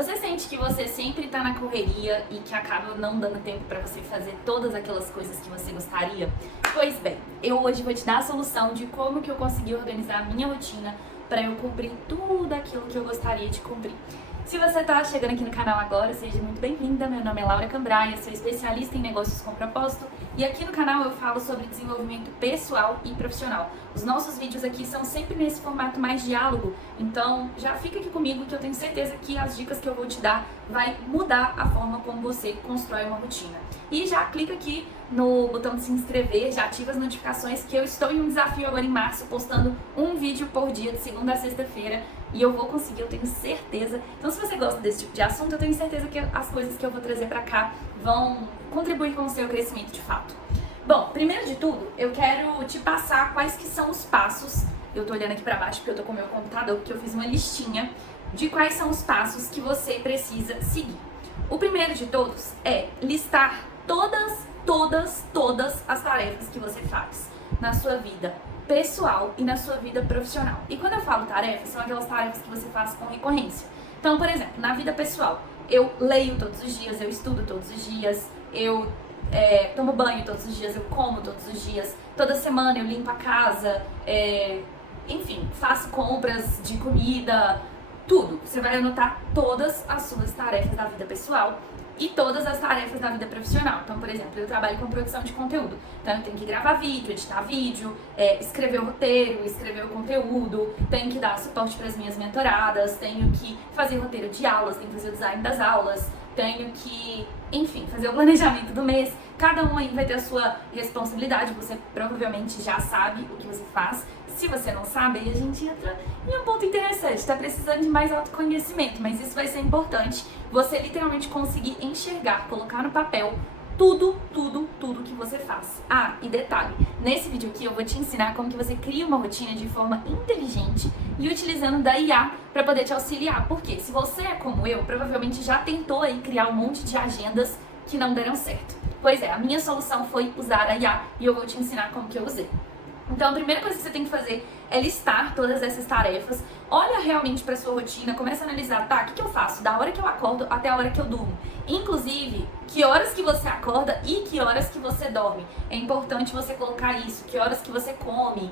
Você sente que você sempre tá na correria e que acaba não dando tempo pra você fazer todas aquelas coisas que você gostaria? Pois bem, eu hoje vou te dar a solução de como que eu consegui organizar a minha rotina pra eu cumprir tudo aquilo que eu gostaria de cumprir. Se você tá chegando aqui no canal agora, seja muito bem-vinda. Meu nome é Laura Cambraia, sou especialista em negócios com propósito e aqui no canal eu falo sobre desenvolvimento pessoal e profissional. Os nossos vídeos aqui são sempre nesse formato mais diálogo, então já fica aqui comigo que eu tenho certeza que as dicas que eu vou te dar vai mudar a forma como você constrói uma rotina. E já clica aqui no botão de se inscrever, já ativa as notificações que eu estou em um desafio agora em março, postando um vídeo por dia de segunda a sexta-feira. E eu vou conseguir, eu tenho certeza. Então, se você gosta desse tipo de assunto, eu tenho certeza que as coisas que eu vou trazer pra cá vão contribuir com o seu crescimento de fato. Bom, primeiro de tudo, eu quero te passar quais que são os passos. Eu tô olhando aqui pra baixo porque eu tô com o meu computador, porque eu fiz uma listinha de quais são os passos que você precisa seguir. O primeiro de todos é listar todas as tarefas que você faz na sua vida pessoal e na sua vida profissional. E quando eu falo tarefas, são aquelas tarefas que você faz com recorrência. Então, por exemplo, na vida pessoal, eu leio todos os dias, eu estudo todos os dias, eu tomo banho todos os dias, eu como todos os dias, toda semana eu limpo a casa, enfim, faço compras de comida, tudo. Você vai anotar todas as suas tarefas da vida pessoal e todas as tarefas da vida profissional. Então, por exemplo, eu trabalho com produção de conteúdo. Então, eu tenho que gravar vídeo, editar vídeo, escrever o roteiro, escrever o conteúdo, tenho que dar suporte para as minhas mentoradas, tenho que fazer roteiro de aulas, tenho que fazer o design das aulas, tenho que, enfim, fazer o planejamento do mês. Cada um aí vai ter a sua responsabilidade, você provavelmente já sabe o que você faz. Se você não sabe, aí a gente entra em um ponto interessante, tá precisando de mais autoconhecimento, mas isso vai ser importante, você literalmente conseguir enxergar, colocar no papel tudo que você faz. Ah, e detalhe, nesse vídeo aqui eu vou te ensinar como que você cria uma rotina de forma inteligente e utilizando da IA para poder te auxiliar, porque se você é como eu, provavelmente já tentou aí criar um monte de agendas que não deram certo. Pois é, a minha solução foi usar a IA e eu vou te ensinar como que eu usei. Então, a primeira coisa que você tem que fazer é listar todas essas tarefas. Olha realmente para sua rotina, começa a analisar, tá, o que eu faço da hora que eu acordo até a hora que eu durmo. Inclusive, que horas que você acorda e que horas que você dorme. É importante você colocar isso, que horas que você come,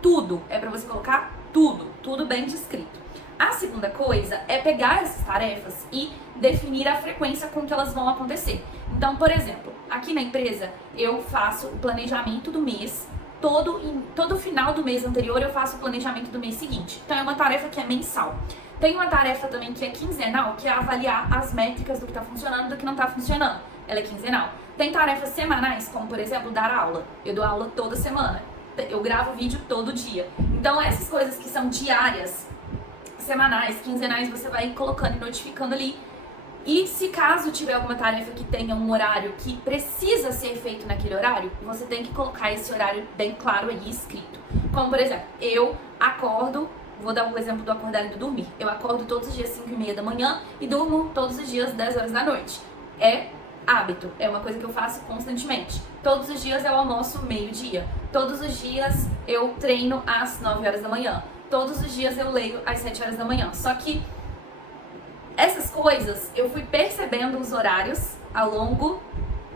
tudo. É para você colocar tudo bem descrito. A segunda coisa é pegar essas tarefas e definir a frequência com que elas vão acontecer. Então, por exemplo, aqui na empresa eu faço o planejamento do mês. Todo final do mês anterior eu faço o planejamento do mês seguinte. Então é uma tarefa que é mensal. Tem uma tarefa também que é quinzenal, que é avaliar as métricas do que está funcionando e do que não está funcionando. Ela é quinzenal. Tem tarefas semanais, como por exemplo dar aula. Eu dou aula toda semana. Eu gravo vídeo todo dia. Então essas coisas que são diárias, semanais, quinzenais, você vai colocando e notificando ali. E se caso tiver alguma tarefa que tenha um horário que precisa ser feito naquele horário, você tem que colocar esse horário bem claro aí escrito. Como por exemplo, eu acordo, vou dar um exemplo do acordar e do dormir. Eu acordo todos os dias 5h30 da manhã e durmo todos os dias 10 horas da noite. É hábito, é uma coisa que eu faço constantemente. Todos os dias eu almoço meio-dia. Todos os dias eu treino às 9 horas da manhã. Todos os dias eu leio às 7 horas da manhã. Só que essas coisas, eu fui percebendo os horários ao longo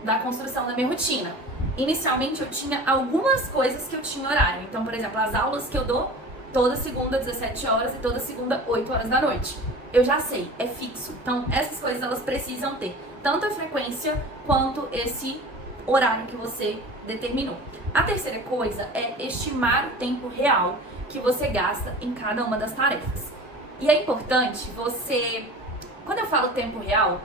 da construção da minha rotina. Inicialmente, eu tinha algumas coisas que eu tinha horário. Então, por exemplo, as aulas que eu dou toda segunda, 17 horas e toda segunda, 8 horas da noite. Eu já sei, é fixo. Então, essas coisas, elas precisam ter tanto a frequência quanto esse horário que você determinou. A terceira coisa é estimar o tempo real que você gasta em cada uma das tarefas. E é importante você... Quando eu falo tempo real,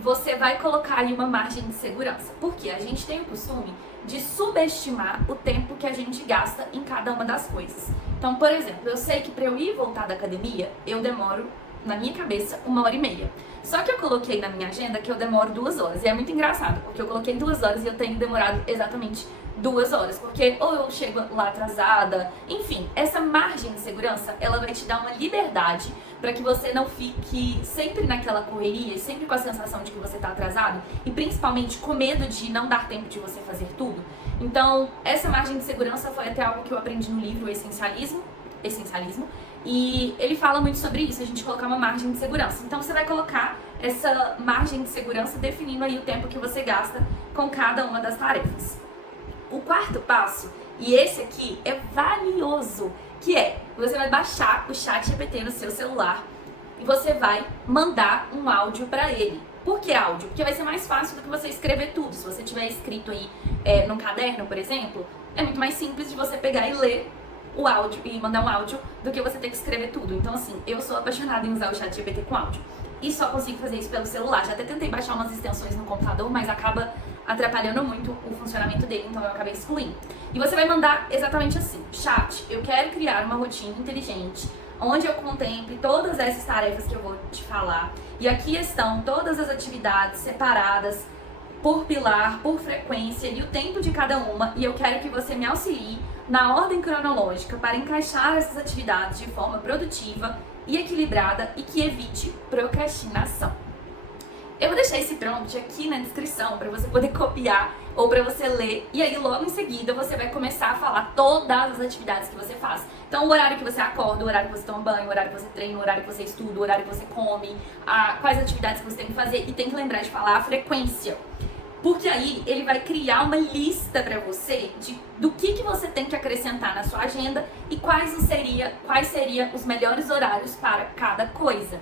você vai colocar aí uma margem de segurança. Porque a gente tem o costume de subestimar o tempo que a gente gasta em cada uma das coisas. Então, por exemplo, eu sei que para eu ir e voltar da academia, eu demoro, na minha cabeça, 1h30. Só que eu coloquei na minha agenda que eu demoro 2 horas. E é muito engraçado, porque eu coloquei 2 horas e eu tenho demorado exatamente 2 horas. Porque ou eu chego lá atrasada, enfim, essa margem de segurança, ela vai te dar uma liberdade para que você não fique sempre naquela correria, sempre com a sensação de que você está atrasado e principalmente com medo de não dar tempo de você fazer tudo. Então, essa margem de segurança foi até algo que eu aprendi no livro Essencialismo, E ele fala muito sobre isso, a gente colocar uma margem de segurança. Então você vai colocar essa margem de segurança definindo aí o tempo que você gasta com cada uma das tarefas. O quarto passo, e esse aqui é valioso, que é, você vai baixar o ChatGPT no seu celular e você vai mandar um áudio para ele. Por que áudio? Porque vai ser mais fácil do que você escrever tudo. Se você tiver escrito aí num caderno, por exemplo, é muito mais simples de você pegar e ler o áudio e mandar um áudio do que você ter que escrever tudo. Então, assim, eu sou apaixonada em usar o ChatGPT com áudio. E só consigo fazer isso pelo celular. Já até tentei baixar umas extensões no computador, mas acaba atrapalhando muito o funcionamento dele, então eu acabei excluindo. E você vai mandar exatamente assim: chat, eu quero criar uma rotina inteligente, onde eu contemple todas essas tarefas que eu vou te falar. E aqui estão todas as atividades separadas por pilar, por frequência e o tempo de cada uma. E eu quero que você me auxilie na ordem cronológica para encaixar essas atividades de forma produtiva e equilibrada e que evite procrastinação. Eu vou deixar esse prompt aqui na descrição para você poder copiar ou para você ler, e aí logo em seguida você vai começar a falar todas as atividades que você faz. Então o horário que você acorda, o horário que você toma banho, o horário que você treina, o horário que você estuda, o horário que você come, quais atividades que você tem que fazer, e tem que lembrar de falar a frequência. Porque aí ele vai criar uma lista para você do que você tem que acrescentar na sua agenda e quais seriam os melhores horários para cada coisa.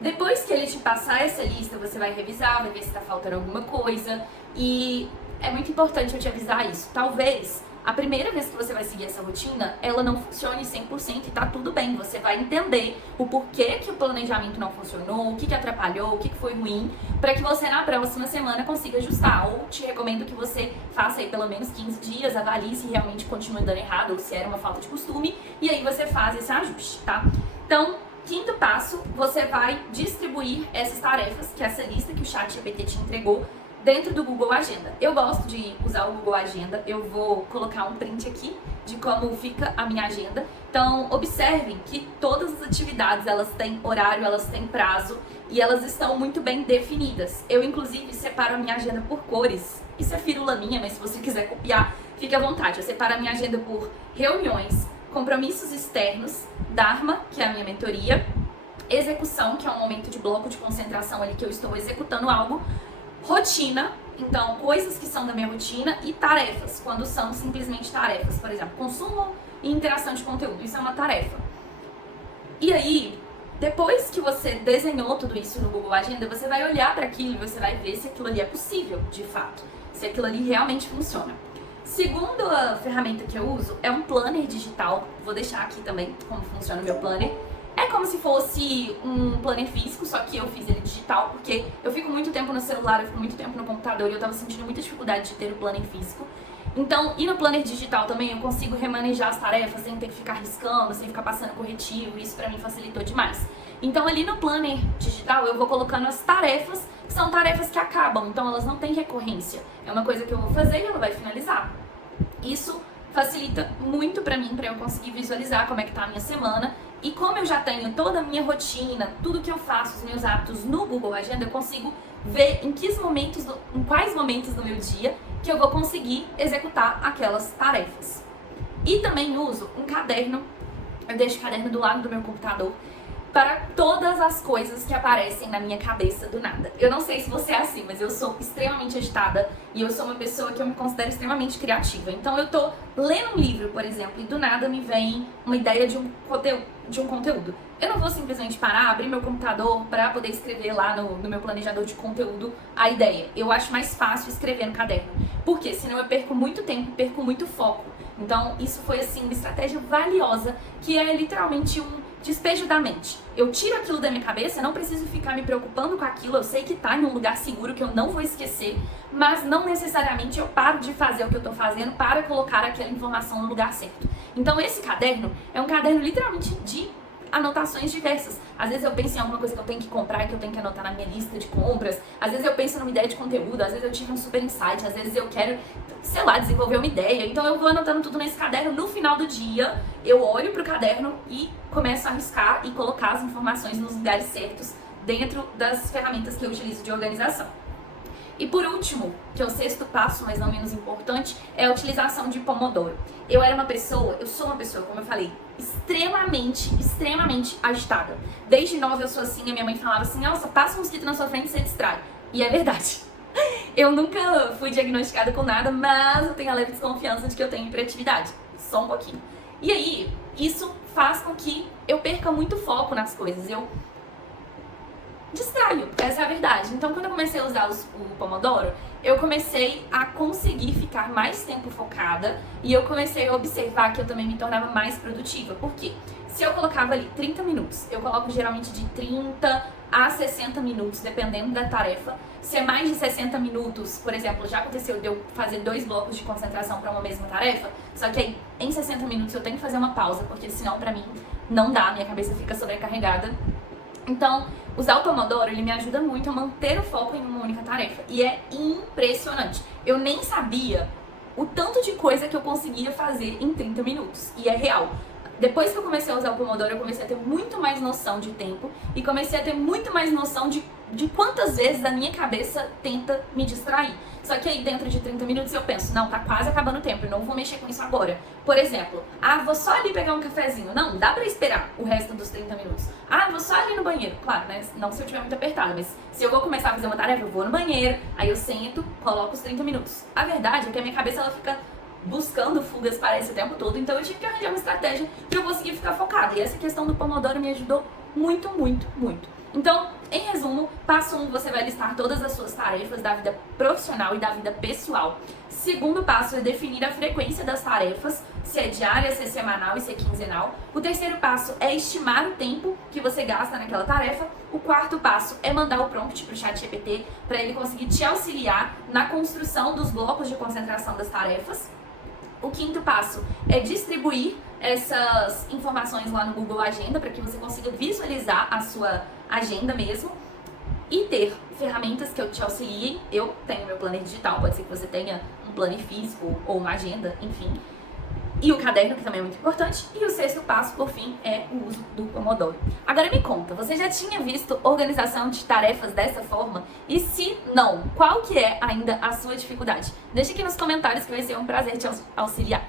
Depois que ele te passar essa lista, você vai revisar, vai ver se está faltando alguma coisa. E é muito importante eu te avisar isso. Talvez a primeira vez que você vai seguir essa rotina, ela não funcione 100% e tá tudo bem. Você vai entender o porquê que o planejamento não funcionou, o que atrapalhou, o que foi ruim, para que você na próxima semana consiga ajustar. Ou te recomendo que você faça aí pelo menos 15 dias, avalie se realmente continua dando errado ou se era uma falta de costume, e aí você faz esse ajuste, tá? Então, quinto passo, você vai distribuir essas tarefas, que é essa lista que o ChatGPT te entregou, dentro do Google Agenda. Eu gosto de usar o Google Agenda, eu vou colocar um print aqui de como fica a minha agenda. Então, observem que todas as atividades, elas têm horário, elas têm prazo e elas estão muito bem definidas. Eu, inclusive, separo a minha agenda por cores. Isso é firula minha, mas se você quiser copiar, fique à vontade. Eu separo a minha agenda por reuniões, compromissos externos, Dharma, que é a minha mentoria, execução, que é um momento de bloco de concentração ali que eu estou executando algo, rotina, então coisas que são da minha rotina, e tarefas, quando são simplesmente tarefas, por exemplo, consumo e interação de conteúdo, isso é uma tarefa. E aí, depois que você desenhou tudo isso no Google Agenda, você vai olhar para aquilo e você vai ver se aquilo ali é possível, de fato, se aquilo ali realmente funciona. Segunda ferramenta que eu uso é um planner digital. Vou deixar aqui também como funciona o meu planner. É como se fosse um planner físico, só que eu fiz ele digital, porque eu fico muito tempo no celular, eu fico muito tempo no computador e eu tava sentindo muita dificuldade de ter o planner físico. Então, e no planner digital também eu consigo remanejar as tarefas sem ter que ficar riscando, sem ficar passando corretivo, isso pra mim facilitou demais. Então ali no planner digital eu vou colocando as tarefas, que são tarefas que acabam, então elas não têm recorrência. É uma coisa que eu vou fazer e ela vai finalizar. Isso facilita muito pra mim, pra eu conseguir visualizar como é que tá a minha semana. E como eu já tenho toda a minha rotina, tudo que eu faço, os meus hábitos no Google Agenda, eu consigo ver em quais momentos do meu dia que eu vou conseguir executar aquelas tarefas. E também uso um caderno, eu deixo o caderno do lado do meu computador, para todas as coisas que aparecem na minha cabeça do nada. Eu não sei se você é assim, mas eu sou extremamente agitada e eu sou uma pessoa que eu me considero extremamente criativa. Então eu tô lendo um livro, por exemplo, e do nada me vem uma ideia de um conteúdo. Eu não vou simplesmente parar, abrir meu computador para poder escrever lá no meu planejador de conteúdo a ideia. Eu acho mais fácil escrever no caderno. Porque senão eu perco muito tempo, perco muito foco. Então isso foi assim uma estratégia valiosa, que é literalmente um despejo da mente. Eu tiro aquilo da minha cabeça, eu não preciso ficar me preocupando com aquilo, eu sei que tá em um lugar seguro que eu não vou esquecer, mas não necessariamente eu paro de fazer o que eu tô fazendo para colocar aquela informação no lugar certo. Então esse caderno é um caderno literalmente de anotações diversas. Às vezes eu penso em alguma coisa que eu tenho que comprar e que eu tenho que anotar na minha lista de compras. Às vezes eu penso numa ideia de conteúdo, às vezes eu tive um super insight, às vezes eu quero, sei lá, desenvolver uma ideia. Então eu vou anotando tudo nesse caderno. No final do dia, eu olho pro caderno e começo a riscar e colocar as informações nos lugares certos dentro das ferramentas que eu utilizo de organização. E por último, que é o sexto passo, mas não menos importante, é a utilização de Pomodoro. Eu sou uma pessoa, como eu falei, extremamente agitada. Desde nova eu sou assim, a minha mãe falava assim, nossa, passa um mosquito na sua frente e você distrai. E é verdade. Eu nunca fui diagnosticada com nada, mas eu tenho a leve desconfiança de que eu tenho hiperatividade. Só um pouquinho. E aí, isso faz com que eu perca muito foco nas coisas. Eu distraio, essa é a verdade. Então, quando eu comecei a usar o Pomodoro, eu comecei a conseguir ficar mais tempo focada e eu comecei a observar que eu também me tornava mais produtiva. Por quê? Se eu colocava ali 30 minutos, eu coloco geralmente de 30 a 60 minutos, dependendo da tarefa. Se é mais de 60 minutos, por exemplo, já aconteceu de eu fazer 2 blocos de concentração para uma mesma tarefa, só que aí em 60 minutos eu tenho que fazer uma pausa, porque senão pra mim não dá, minha cabeça fica sobrecarregada. Então, usar o Pomodoro, ele me ajuda muito a manter o foco em uma única tarefa. E é impressionante. Eu nem sabia o tanto de coisa que eu conseguia fazer em 30 minutos. E é real. Depois que eu comecei a usar o Pomodoro, eu comecei a ter muito mais noção de tempo e comecei a ter muito mais noção de quantas vezes a minha cabeça tenta me distrair. Só que aí dentro de 30 minutos eu penso, não, tá quase acabando o tempo, eu não vou mexer com isso agora. Por exemplo, vou só ali pegar um cafezinho. Não, dá pra esperar o resto dos 30 minutos. Vou só ali no banheiro. Claro, né? Não se eu tiver muito apertado, mas se eu vou começar a fazer uma tarefa, eu vou no banheiro, aí eu sento, coloco os 30 minutos. A verdade é que a minha cabeça, ela fica buscando fugas para esse tempo todo, então eu tive que arranjar uma estratégia para eu conseguir ficar focada. E essa questão do Pomodoro me ajudou muito. Então, em resumo, passo 1, você vai listar todas as suas tarefas da vida profissional e da vida pessoal. Segundo passo é definir a frequência das tarefas, se é diária, se é semanal e se é quinzenal. O terceiro passo é estimar o tempo que você gasta naquela tarefa. O quarto passo é mandar o prompt para o ChatGPT para ele conseguir te auxiliar na construção dos blocos de concentração das tarefas. O quinto passo é distribuir essas informações lá no Google Agenda para que você consiga visualizar a sua agenda mesmo e ter ferramentas que te auxiliem. Eu tenho meu planner digital, pode ser que você tenha um planner físico ou uma agenda, enfim. E o caderno, que também é muito importante. E o sexto passo, por fim, é o uso do Pomodoro. Agora me conta, você já tinha visto organização de tarefas dessa forma? E se não, qual que é ainda a sua dificuldade? Deixa aqui nos comentários que vai ser um prazer te auxiliar.